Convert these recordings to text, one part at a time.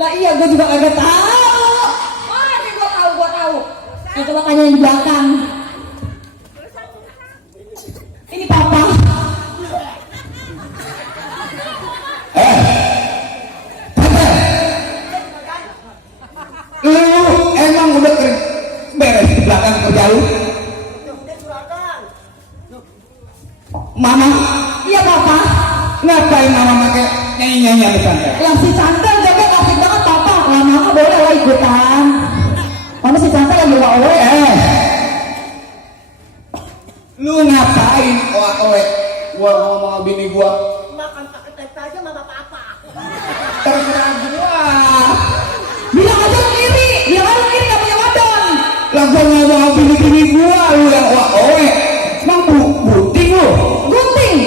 Lah iya, gue juga kagak tahu. Mana nih gue tahu. Nah, coba tanya yang di belakang. Ini papa. Lu emang udah beres di belakang kerja lu? Mama? Iya papa. Ngapain mama pakai nyanyi-nyanyi alasan ya? Yang si Cantel jaga asik banget papa. Lah mama boleh lah ikutan. Mana si Cantel lagi owe. Lu ngapain owe? Gua ngomong bini gua Makan pakai tes aja mama papa. terserah gua. Bilang aja lu iri. Bilang aja lu iri gak punya wadon. Lah gua ngomong bini gua, lu yang owe. Emang buting lu? Gunting.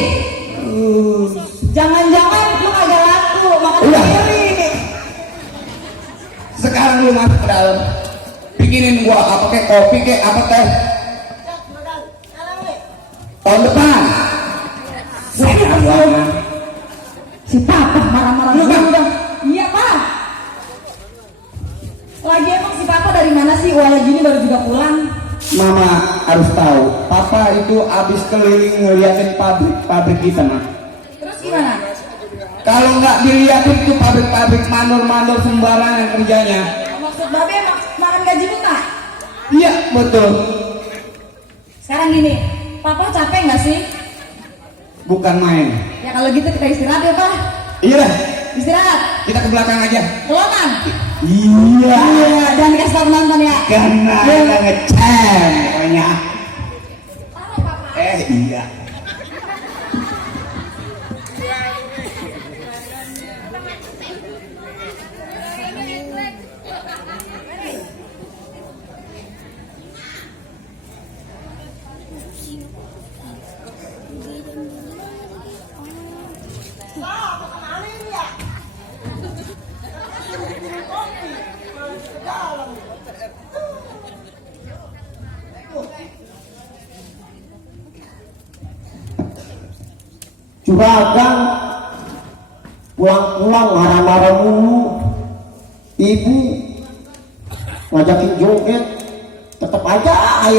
Jangan-jangan lu kagak laku makan Udah. sendiri. Sekarang lu masuk ke dalam, bikinin gua apa kek, kopi kek, apa teh? Tahun depan. Si papa marah-marah Lu kan? udah. Iya pak. Lagi emang si papa dari mana sih? Wah gini baru juga pulang. Mama harus tahu, papa itu abis keliling ngeliatin pabrik kita mah. Terus gimana? Kalau nggak dilihatin tuh pabrik-pabrik mandor-mandor sembarangan kerjanya. Maksud babe makan gaji buta? Iya betul. Sekarang gini, papa capek nggak sih? Bukan main. Ya kalau gitu kita istirahat ya pak. Iya dah, Istirahat. kita ke belakang aja. Kelonan. Iya. Iya, jangan kasih tau penonton ya. Karena kita ngeceng pokoknya. Iya. Juragan pulang-pulang marah-marah mulu. Ibu ngajakin joget tetap aja